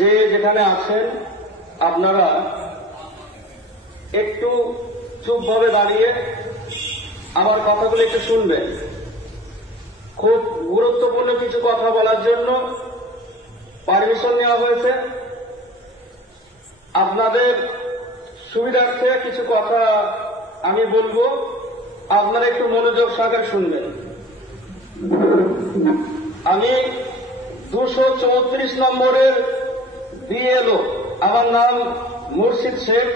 যে যেখানে আছেন আপনারা একটু চুপভাবে দাঁড়িয়ে আমার কথাগুলো একটু শুনবেন। খুব গুরুত্বপূর্ণ কিছু কথা বলার জন্য পারমিশন নেওয়া হয়েছে। আপনাদের সুবিধার্থে কিছু কথা আমি বলবো, আপনারা একটু মনোযোগ সহকারে শুনবেন। আমি 234 নম্বরের বিএলও, আমার নাম মুর্শিদ শেখ,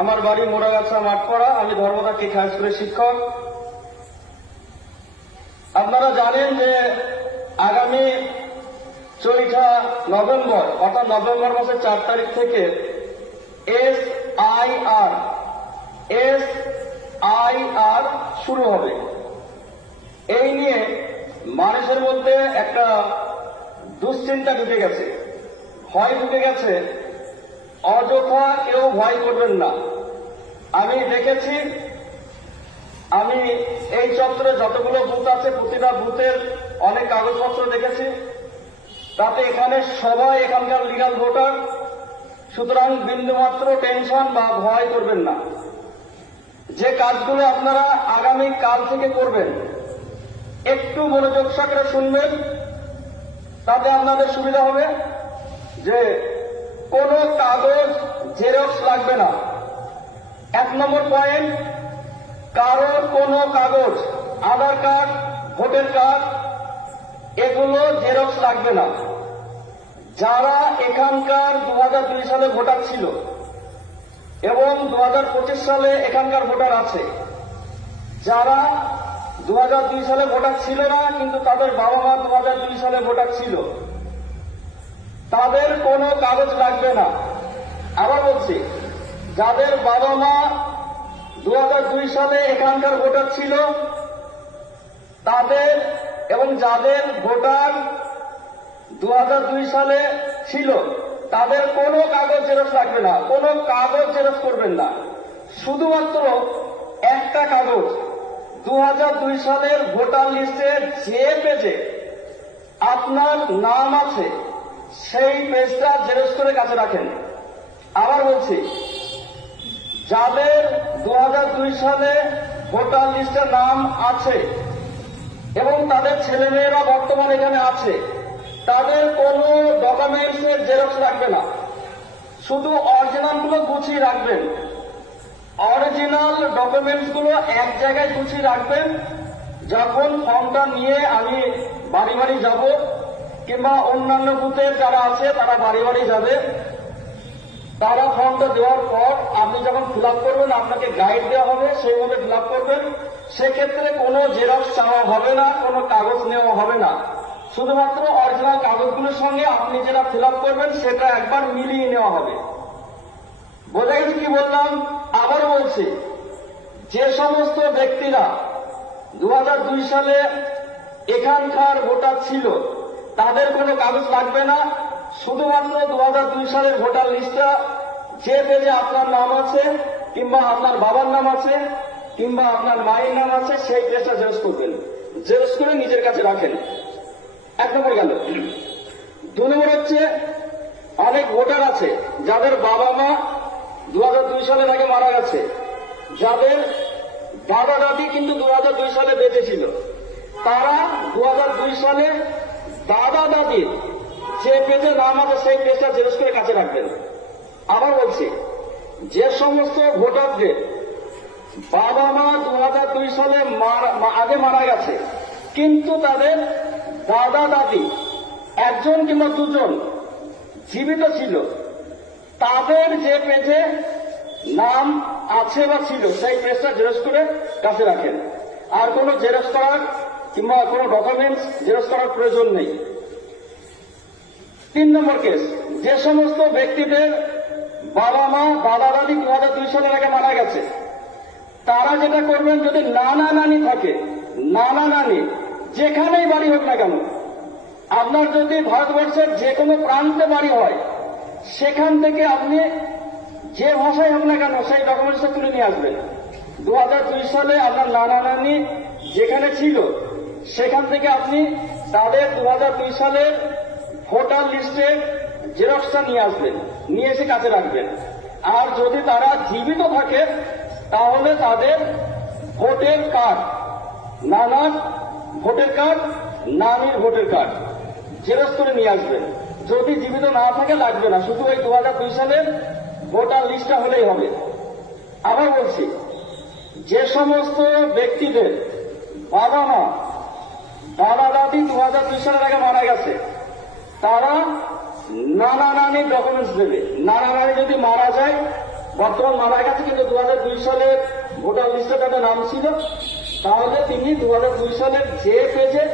আমার বাড়ি মোড়াগাছা মাঠপাড়া, আমি ধর্মদা কেক হাই স্কুলের শিক্ষক। আপনারা জানেন যে আগামী 4 নভেম্বর অর্থাৎ নভেম্বর মাসের 4 তারিখ থেকে SIR শুরু হবে। এই নিয়ে মানুষের মধ্যে একটা দুশ্চিন্তা ঢুকে গেছে, ভয় ঢুকে গেছে। অযথা কেউ ভয় করবেন না। আমি দেখেছি, আমি এই চত্বরে যতগুলো বুথ আছে প্রতিটা বুথের অনেক কাগজপত্র দেখেছি, তাতে এখানে সবাই এখানকার লিগাল ভোটার। সুতরাং বিন্দুমাত্র টেনশন বা ভয় করবেন না। যে কাজগুলো আপনারা আগামী কাল থেকে করবেন একটু মনোযোগ সহকারে শুনবেন, তাতে আপনাদের সুবিধা হবে। যে কোনো কাগজ জেরক্স লাগবে না। 1 নম্বর পয়েন্ট, কারোর কোনো কাগজ, আধার কার্ড, ভোটার কার্ড, এগুলো জেরক্স লাগবে না। যারা এখানকার 2002 সালে ভোটার ছিল এবং 2025 সালে এখানকার ভোটার আছে, যারা 2002 সালে ভোটার ছিল না কিন্তু তাদের বাবা মা 2002 সালে ভোটার ছিল, তাদের কোনো কাগজ লাগবে না। আবার বলছি, যাদের বাবা মা 2002 সালে এখানকার ভোটার ছিল তাদের, এবং যাদের ভোটার 2002 সালে ছিল তাদের কোনো কাগজ জেরক্স লাগবে না। কোনো কাগজ জেরক্স করবেন না। শুধুমাত্র একটা কাগজ, 2002 সালের ভোটার লিস্টের যে পেজে আপনার নাম আছে সেই পেজটা জেরক্স করে কাছে রাখেন। আবার বলছি, যাদের 2002 সালে ভোটার লিস্টের নাম আছে এবং তাদের ছেলেমেয়েরা বর্তমানে এখানে আছে, তাদের কোনো ডকুমেন্টসের জেরক্স লাগবে না। শুধু অরিজিনালগুলো গুছিয়ে রাখবেন। অরিজিনাল ডকুমেন্টসগুলো এক জায়গায় গুছিয়ে রাখবেন। যখন ফর্মটা নিয়ে আমি বাড়ি বাড়ি যাব কিংবা অন্যান্য বুথের যারা আছে তারা বাড়ি বাড়ি যাবে, তারা ফর্মটা দেওয়ার পর আপনি যখন ফিল আপ করবেন আপনাকে গাইড দেওয়া হবে, সেইভাবে ফিল আপ করবেন। সেক্ষেত্রে কোনো জেরক্স চাওয়া হবে না, কোনো কাগজ নেওয়া হবে না। শুধুমাত্র অরিজিনাল কাগজগুলোর সঙ্গে আপনি যেটা ফিল আপ করবেন সেটা একবার মিলিয়ে নেওয়া হবে। বোঝা গেছে কি বললাম? আবার বলছি, যে সমস্ত ব্যক্তিরা 2002 সালে এখানকার ভোটার ছিল তাদের কোনো কাগজ লাগবে না। শুধুমাত্র 2002 সালের ভোটার লিস্টটা যে পেজে আপনার নাম আছে কিংবা আপনার বাবার নাম আছে কিংবা আপনার মায়ের নাম আছে সেই পেজটা জেরক্স করবেন। জেরক্স করে নিজের কাছে রাখেন। 1 নম্বর গেল। 2 নম্বর হচ্ছে, অনেক ভোটার আছে যাদের বাবা মা 2002 সালের আগে মারা গেছে, যাদের দাদা দাদি কিন্তু 2002 সালে বেঁচে ছিল, তারা 2002 সালে দাদা দাদির যে পেজে নাম আছে সেই পেজটা জেরক্স করে কাছে রাখবেন। আবার বলছি, যে সমস্ত ভোটারদের বাবা মা 2002 সালে আগে মারা গেছে কিন্তু তাদের দাদা দাদি 1জন কিংবা 2জন জীবিত ছিল, তাদের যে পেজে নাম আছে বা ছিল সেই পেজটা জেরক্স করে কাছে রাখেন। আর কোনো জেরক্স করার কিংবা কোনো ডকুমেন্টস জেরক্স করার প্রয়োজন নেই। 3 নম্বর কেস, যে সমস্ত ব্যক্তিদের বাবা মা দাদা দাদি 2002 সালের আগে মারা গেছে, তারা যেটা করবেন, যদি নানা নানি থাকে, নানা নানি যেখানেই বাড়ি হোক না কেন, আপনার যদি ভারতবর্ষের যে কোনো প্রান্তে বাড়ি হয়, সেখান থেকে আপনি যে ভাষায় হোক না কেন সেই ডকুমেন্টসটা তুলে নিয়ে আসবেন। 2002 সালে আপনার নানা নানি যেখানে ছিল সেখান থেকে আপনি তাদের 2002 সালের ভোটার লিস্টে জেরক্সটা নিয়ে আসবেন, নিয়ে এসে কাছে রাখবেন। আর যদি তারা জীবিত থাকে তাহলে তাদের ভোটের কার্ড, নানার ভোটের কার্ড, নানির ভোটের কার্ড জেরক্স করে নিয়ে আসবেন। যদি জীবিত না থাকে লাগবে না, শুধু ওই 2002 সালের ভোটার লিস্টটা হলেই হবে। আবার বলছি, যে সমস্ত ব্যক্তিদের বাবা মা দাদা দাদি 2002 সালের আগে মারা গেছে তারা নানা নানির ডকুমেন্টস দেবে। নানা নানি যদি মারা যায়, বর্তমান মারা গেছে কিন্তু 2002 সালের ভোটার লিস্টে তাদের নাম ছিল, তাহলে তিনি 2002 সালের যে পেজে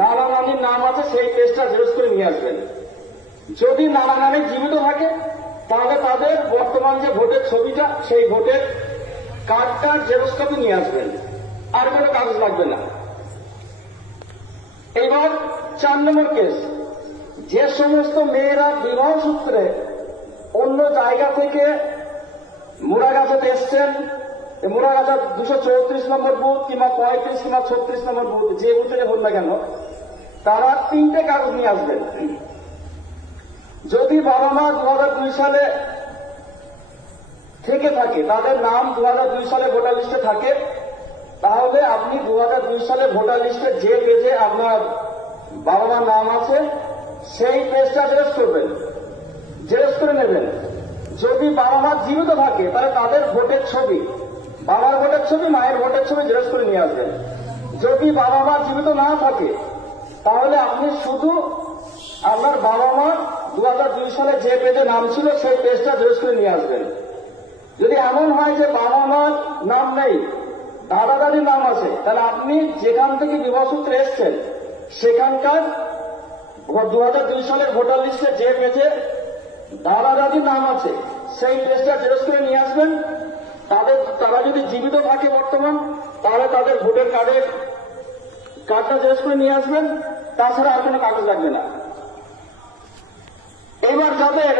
নানা নানির নাম আছে সেই পেজটা জেরক্স করে নিয়ে আসবেন। যদি নানা নানি জীবিত থাকে তাহলে তাদের বর্তমান যে ভোটের ছবিটা সেই ভোটের কার্ডটা জেরক্স কপি নিয়ে আসবেন, আর কোনো কাগজ লাগবে না। এবার 4 নম্বর কেস, যে সমস্ত মেয়েরা বিবাহ সূত্রে অন্য জায়গা থেকে মুরাগাছাতে এসছেন, মুরাগাছা 234 নম্বর বুথ কিংবা 35 কিংবা 36 নম্বর বুথ, যে বুথে হোক না কেন, তারা 3টে কাগজ নিয়ে আসবেন। যদি বাবা মা 2002 সালে থেকে থাকে, তাদের নাম 2002 সালে ভোটার লিস্টে থাকে, তাহলে আপনি 2002 সালে ভোটার লিস্টে যে পেজে আপনার বাবা মার নাম আছে সেই পেজটা জেরক্স করবেন, জেরক্স করে নেবেন। যদি বাবা মা জীবিত থাকে তাহলে তাদের ভোটের ছবি, বাবার ভোটের ছবি, মায়ের ভোটের ছবি জেরক্স করে নিয়ে আসবেন। যদি বাবা মা জীবিত না থাকে তাহলে আপনি শুধু আপনার বাবা মা 2002 সালে যে পেজে নাম ছিল সেই পেজটা জেরক্স করে নিয়ে আসবেন। যদি এমন হয় যে বাবা মার নাম নেই, দাদা দাদির নাম আছে, তাহলে আপনি যেখান থেকে বিবাহ সূত্রে এসছেন সেখানকার 2002 সালের ভোটার লিস্টে যে পেজে দাদা দাদির নাম আছে সেই পেজটা জেরক্স করে নিয়ে আসবেন। তারা যদি জীবিত থাকে বর্তমান, তাহলে তাদের ভোটার কার্ডটা জেরক্স করে নিয়ে আসবেন, তাছাড়া আর কোনো কাগজ লাগবে না। এবার যাদের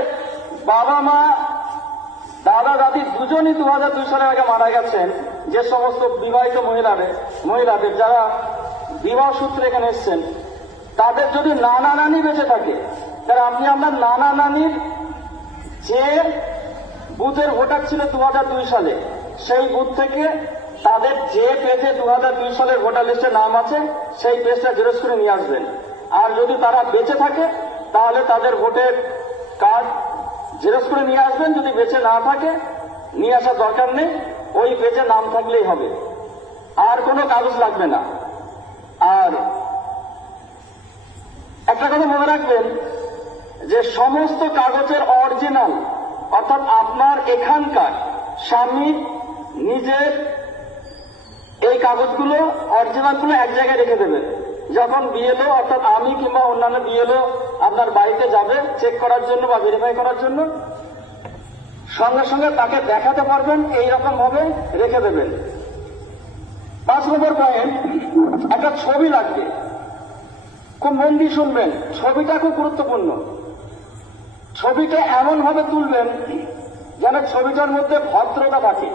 বাবা মা দাদা দাদি দুজনই 2002 সালের আগে মারা গেছেন, যে সমস্ত বিবাহিত মহিলাদের যারা বিবাহ সূত্রে এখানে এসছেন, তাদের যদি নানা নানি বেঁচে থাকে তাহলে আপনি আপনার নানা নানির যে বুথের ভোটার ছিল 2002 সালে সেই বুথ থেকে তাদের যে পেজে 2002 সালের ভোটার লিস্টে নাম আছে সেই পেজটা জেরক্স করে নিয়ে আসবেন। আর যদি তারা বেঁচে থাকে তাহলে তাদের ভোটের কার্ড জেরক্স করে নিয়ে আসবেন। যদি বেঁচে না থাকে নিয়ে আসার দরকার নেই, ওই পেজে নাম থাকলেই হবে, আর কোনো কাগজ লাগবে না। আর একটা কথা মনে রাখবেন যে সমস্ত কাগজের অরিজিনাল, অর্থাৎ আপনার এখানকার স্বামী নিজের এই কাগজগুলো অরিজিনালগুলো এক জায়গায় রেখে দেবেন। যখন বিএলও অর্থাৎ আমি কিংবা অন্যান্য বিএলও আপনার বাড়িতে যাবে চেক করার জন্য বা ভেরিফাই করার জন্য, সঙ্গে সঙ্গে তাকে দেখাতে পারবেন, এইরকম ভাবে রেখে দেবেন। 5 নম্বর পয়েন্ট, একটা ছবি লাগবে। খুব মন দিয়ে শুনবেন, ছবিটা খুব গুরুত্বপূর্ণ। ছবিটা এমন ভাবে তুলবেন যেন ছবিটার মধ্যে ভদ্রতা থাকে।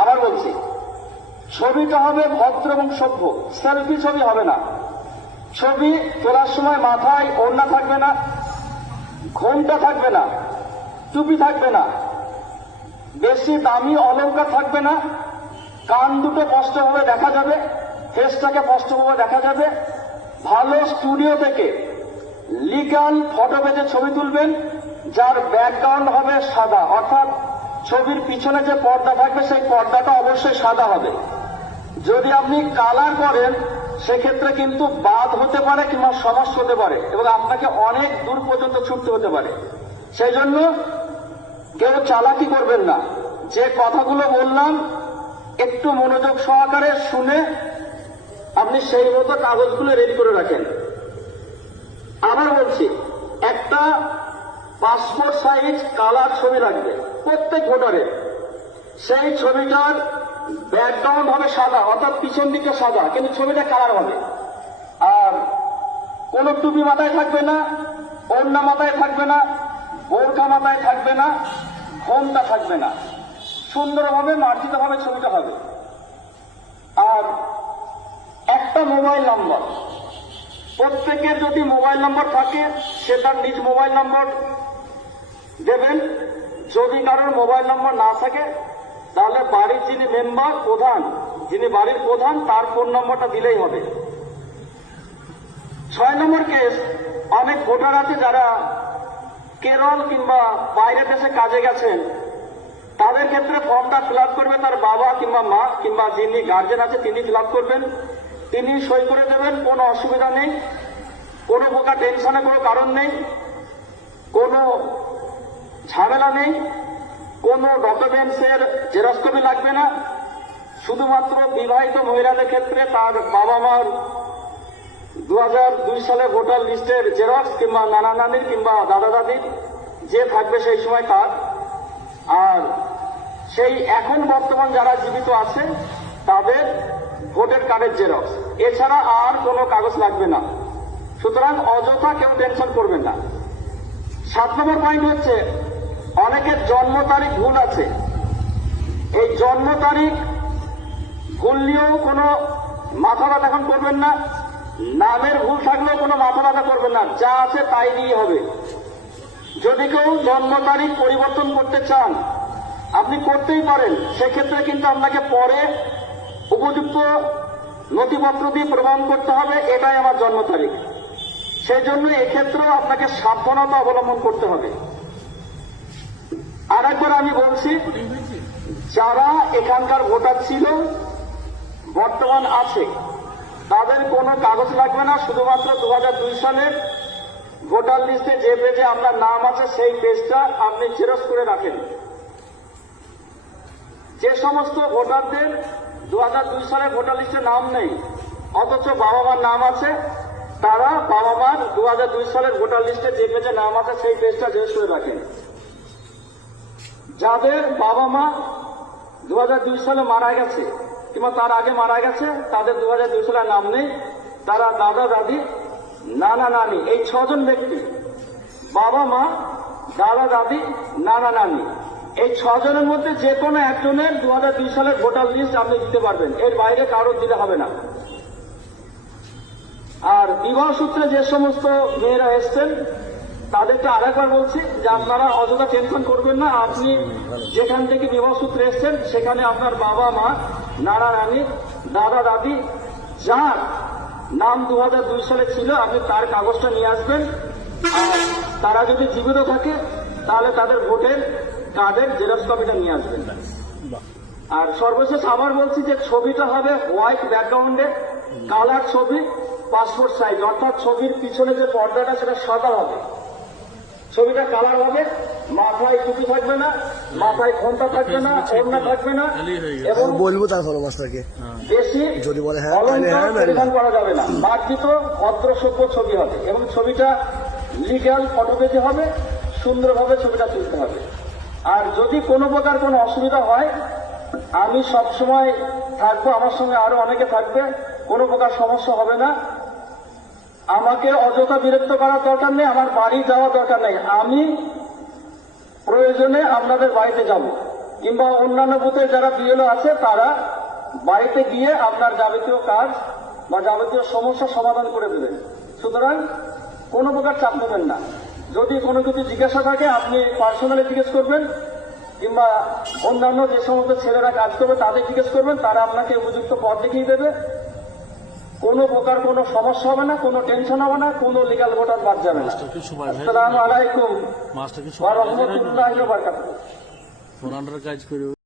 আবার বলছি, ছবিটা হবে ভদ্র এবং সভ্য, সেলফি ছবি হবে না। ছবি তোলার সময় মাথায় ওড়না থাকবে না, ঘোমটা থাকবে না, টুপি থাকবে না, বেশি দামি অলংকার থাকবে না, কান দুটো স্পষ্টভাবে দেখা যাবে, ফেসটাকে স্পষ্টভাবে দেখা যাবে। ভালো স্টুডিও থেকে লিগাল ফটো পেজে ছবি তুলবেন, যার ব্যাকগ্রাউন্ড হবে সাদা, অর্থাৎ ছবির পিছনে যে পর্দা থাকবে সেই পর্দাটা অবশ্যই সাদা হবে। যদি আপনি কালার করেন সেক্ষেত্রে কিন্তু বাদ হতে পারে কিংবা সমস্যা হতে পারে এবং আপনাকে অনেক দূর পর্যন্ত ছুটতে হতে পারে। সেই জন্য কেউ চালাকি করবেন না। যে কথাগুলো বললাম একটু মনোযোগ সহকারে শুনে আপনি সেই মতো কাগজগুলো রেডি করে রাখেন। আবার বলছি, একটা পাসপোর্ট সাইজ কালার ছবি লাগবে প্রত্যেক ভোটারের। সেই ছবিটার ব্যাকগ্রাউন্ড হবে সাদা, অর্থাৎ পিছন দিকে সাদা, কিন্তু ছবিটা কালার হবে। আর কোন টুপি মাথায় থাকবে না, ওড়না মাথায় থাকবে না, বোরকা মাথায় থাকবে না, ঘোমটা থাকবে না, সুন্দরভাবে মার্জিতভাবে ছবিটা হবে। আর একটা মোবাইল নাম্বার, প্রত্যেকের যদি মোবাইল নম্বর থাকে সে তার নিজ মোবাইল নম্বর দেবেন। যদি কারোর মোবাইল নম্বর না থাকে তাহলে বাড়ির যিনি মেম্বার প্রধান, যিনি বাড়ির প্রধান, তার ফোন নম্বরটা দিলেই হবে। 6 নম্বর কেস, অনেক ভোটার আছে যারা কেরল কিংবা বাইরে দেশে কাজে গেছেন, তাদের ক্ষেত্রে ফর্মটা ফিল আপ করবে তার বাবা কিংবা মা কিংবা যিনি গার্জেন আছে তিনি ফিল আপ করবেন, তিনি সই করে দেবেন। কোনো অসুবিধা নেই, কোনো প্রকার টেনশনের কোনো কারণ নেই, কোনো ঝামেলা নেই, কোনো ডকুমেন্টসের জেরক্স কপি লাগবে না। শুধুমাত্র বিবাহিত মহিলাদের ক্ষেত্রে তার বাবা মার 2002 সালে ভোটার লিস্টের জেরক্স কিংবা নানা নানির কিংবা দাদা দাদির যে থাকবে সেই সময় তার, আর সেই এখন বর্তমান যারা জীবিত আছে তাদের ভোটার কার্ডের জেরক্স, এছাড়া আর কোনো কাগজ লাগবে না। সুতরাং অযথা কেউ টেনশন করবেন না। 7 নম্বর পয়েন্ট হচ্ছে, অনেকের জন্ম তারিখ ভুল আছে। এই জন্ম তারিখ ভুল নিয়েও কোনো মাথা ব্যথা এখন করবেন না, নামের ভুল থাকলেও কোনো মাথা ব্যথা করবেন না, যা আছে তাই দিয়ে হবে। যদি কেউ জন্ম তারিখ পরিবর্তন করতে চান আপনি করতেই পারেন, সেক্ষেত্রে কিন্তু আপনাকে পরে উপযুক্ত নথিপত্র দিয়ে প্রমাণ করতে হবে এটাই আমার জন্ম তারিখ। সেই জন্য এক্ষেত্রেও আপনাকে সাবধানতা অবলম্বন করতে হবে। আরেকবার আমি বলছি, যারা এখানকার ভোটার ছিল বর্তমান আছে তাদের কোনো কাগজ লাগবে না। শুধুমাত্র 2002 সালের ভোটার লিস্টে যে পেজে আপনার নাম আছে সেই পেজটা আপনি জেরক্স করে রাখেন। যে সমস্ত ভোটারদের 2002 সালের ভোটার লিস্টে নাম নেই অথচ বাবা মার নাম আছে, তারা বাবা মার 2002 সালের ভোটার লিস্টে যে পেজে নাম আছে সেই পেজটা জেরক্স করে রাখেন। যাদের বাবা মা 2002 সালে মারা গেছে কিংবা তার আগে মারা গেছে, তাদের 2002 সালে নাম নেই, তারা দাদা দাদি নানা নানি, এই 6 জন ব্যক্তি, বাবা মা দাদা দাদি নানা নানি, এই 6 জনের মধ্যে যে কোনো একজনের 2002 সালের ভোটার লিস্ট আপনি দিতে পারবেন, এর বাইরে কারোর দিতে হবে না। আর বিবাহ সূত্রে যে সমস্ত মেয়েরা এসছেন তাদেরকে আরেকবার বলছি যে আপনারা অযথা টেনশন করবেন না। আপনি যেখান থেকে বিবাহ সূত্রে এসছেন সেখানে আপনার বাবা মা নানা নানি দাদা দাদি যার নাম 2002 সালে ছিল আপনি তার কাগজটা নিয়ে আসবেন। আর তারা যদি জীবিত থাকে তাহলে তাদের ভোটের কার্ডের জেরক্স কপিটা নিয়ে আসবেন। আর সর্বশেষ আবার বলছি যে ছবিটা হবে হোয়াইট ব্যাকগ্রাউন্ডে, কালার ছবি, পাসপোর্ট সাইজ, অর্থাৎ ছবির পিছনে যে পর্দাটা সেটা সাদা হবে, ছবিটা কালার হবে, মাথায় টুপি থাকবে না, মাথায় ঘোমটা থাকবে না, ওড়না থাকবে না, এবং বলবো তার মাস্টারকে বেশি যদি বলে হ্যাঁ অলংকার পরিধান করা যাবে না, মার্জিত ভদ্র সভ্য ছবি হবে এবং ছবিটা লিগ্যাল ফটোগ্রাফি হবে, সুন্দরভাবে ছবিটা তুলতে হবে। আর যদি কোনো প্রকার কোনো অসুবিধা হয় আমি সবসময় থাকবো, আমার সঙ্গে আরো অনেকে থাকবে, কোনো প্রকার সমস্যা হবে না। আমাকে অযথা বিরক্ত করার দরকার নেই, আমার বাড়ি যাওয়ার দরকার নেই, আমি প্রয়োজনে আপনাদের বাড়িতে যাব কিংবা অন্যান্য বুথে যারা বিএলও আছে তারা বাড়িতে গিয়ে আপনার যাবতীয় কাজ বা যাবতীয় সমস্যা সমাধান করে দেবেন। সুতরাং কোনো প্রকার চাপ নেবেন না। যদি কোনো কিছু জিজ্ঞাসা থাকে আপনি পার্সোনালি জিজ্ঞেস করবেন কিংবা অন্যান্য যে সমস্ত ছেলেরা কাজ করবে তাদের জিজ্ঞেস করবেন, তারা আপনাকে উপযুক্ত পথ দেখিয়ে দেবে। কোনো প্রকার কোনো সমস্যা হবে না, কোনো টেনশন হবে না, কোনো লিগ্যাল ভোটার বাদ যাবে না। আসসালামু আলাইকুম ওয়া রাহমাতুল্লাহি ওয়া বারাকাতুহু।